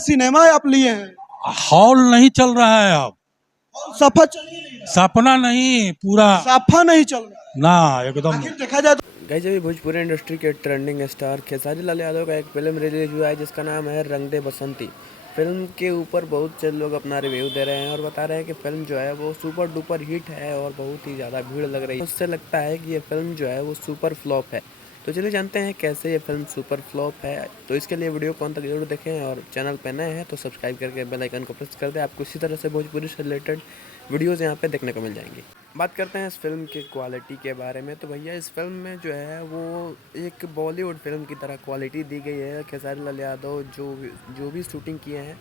Cinema आप लिए हैं, हॉल नहीं चल रहा है अब, सफा चल ही नहीं रहा, सपना नहीं पूरा सफा नहीं चल रहा। ना एकदम। आखिर देखा जाए तो गाइस अभी भोजपुरी इंडस्ट्री के ट्रेंडिंग स्टार खेसारी लाल यादव का एक फिल्म रिलीज हुआ है जिसका नाम है रंग दे बसंती। फिल्म के ऊपर बहुत से लोग अपना रिव्यू दे रहे हैं और बता रहे हैं कि फिल्म जो है वो सुपर डुपर हिट है और बहुत ही ज़्यादा भीड़ लग रही है। उससे लगता है कि ये फिल्म जो है वो सुपर फ्लॉप है। तो चलिए जानते हैं कैसे ये फिल्म सुपर फ्लॉप है। तो इसके लिए वीडियो को अंत तक जरूर देखें और चैनल पर नए हैं तो सब्सक्राइब करके बेल आइकन को प्रेस कर दें। आपको इसी तरह से भोजपुरी से रिलेटेड वीडियोज़ यहाँ पे देखने को मिल जाएंगी। बात करते हैं इस फिल्म की क्वालिटी के बारे में। तो भैया इस फिल्म में जो है वो एक बॉलीवुड फिल्म की तरह क्वालिटी दी गई है। खेसारी लाल यादव जो भी शूटिंग किए हैं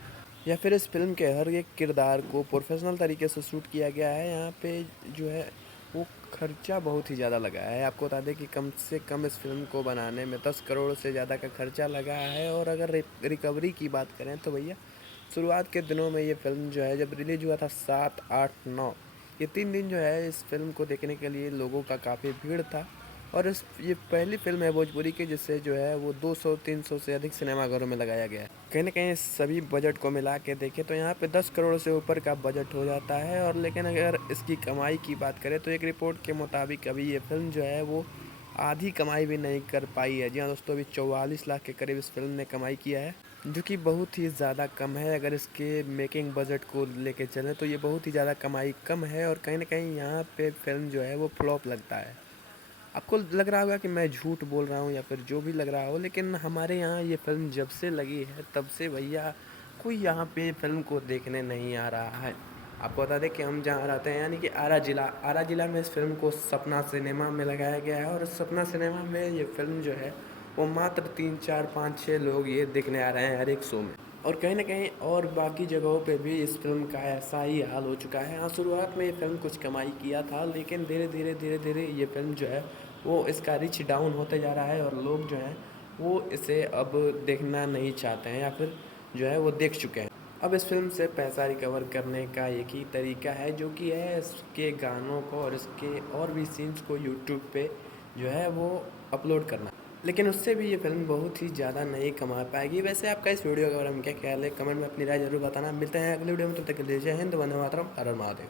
या फिर इस फिल्म के हर एक किरदार को प्रोफेशनल तरीके से शूट किया गया है। यहाँ पे जो है वो खर्चा बहुत ही ज़्यादा लगा है। आपको बता दें कि कम से कम इस फिल्म को बनाने में 10 करोड़ से ज़्यादा का खर्चा लगा है। और अगर रिकवरी की बात करें तो भैया शुरुआत के दिनों में ये फिल्म जो है जब रिलीज हुआ था 7, 8, 9 ये 3 दिन जो है इस फिल्म को देखने के लिए लोगों का काफ़ी भीड़ था। और ये पहली फिल्म है भोजपुरी की जिससे जो है वो 200-300 से अधिक सिनेमाघरों में लगाया गया है। कहीं ना कहीं सभी बजट को मिला के देखें तो यहाँ पे 10 करोड़ से ऊपर का बजट हो जाता है। और लेकिन अगर इसकी कमाई की बात करें तो एक रिपोर्ट के मुताबिक अभी ये फिल्म जो है वो आधी कमाई भी नहीं कर पाई है। जी हाँ दोस्तों, अभी 44 लाख के करीब इस फिल्म ने कमाई किया है जो कि बहुत ही ज़्यादा कम है। अगर इसके मेकिंग बजट को लेके चलें तो ये बहुत ही ज़्यादा कमाई कम है। और कहीं ना कहीं यहाँ पे फिल्म जो है वो फ्लॉप लगता है। आपको लग रहा होगा कि मैं झूठ बोल रहा हूँ या फिर जो भी लग रहा हो, लेकिन हमारे यहाँ ये फिल्म जब से लगी है तब से भैया कोई यहाँ पे फिल्म को देखने नहीं आ रहा है। आपको बता दें कि हम जहाँ रहते हैं यानी कि आरा जिला में इस फिल्म को सपना सिनेमा में लगाया गया है। और सपना सिनेमा में ये फिल्म जो है वो मात्र 3, 4, 5, 6 लोग ये देखने आ रहे हैं हर एक शो में। और कहीं ना कहीं और बाकी जगहों पे भी इस फिल्म का ऐसा ही हाल हो चुका है। हाँ, शुरुआत में ये फिल्म कुछ कमाई किया था लेकिन धीरे धीरे ये फिल्म जो है वो इसका रिच डाउन होते जा रहा है। और लोग जो हैं वो इसे अब देखना नहीं चाहते हैं या फिर जो है वो देख चुके हैं। अब इस फिल्म से पैसा रिकवर करने का एक ही तरीका है जो कि है इसके गानों को और इसके और भी सीन्स को यूट्यूब पे जो है वो अपलोड करना। लेकिन उससे भी ये फिल्म बहुत ही ज़्यादा नहीं कमा पाएगी। वैसे आपका इस वीडियो के बारे में क्या ख्याल है, कमेंट में अपनी राय जरूर बताना। मिलते हैं अगले वीडियो में, तब तक के लिए जय हिंद, वंदे मातरम, हर हर महादेव।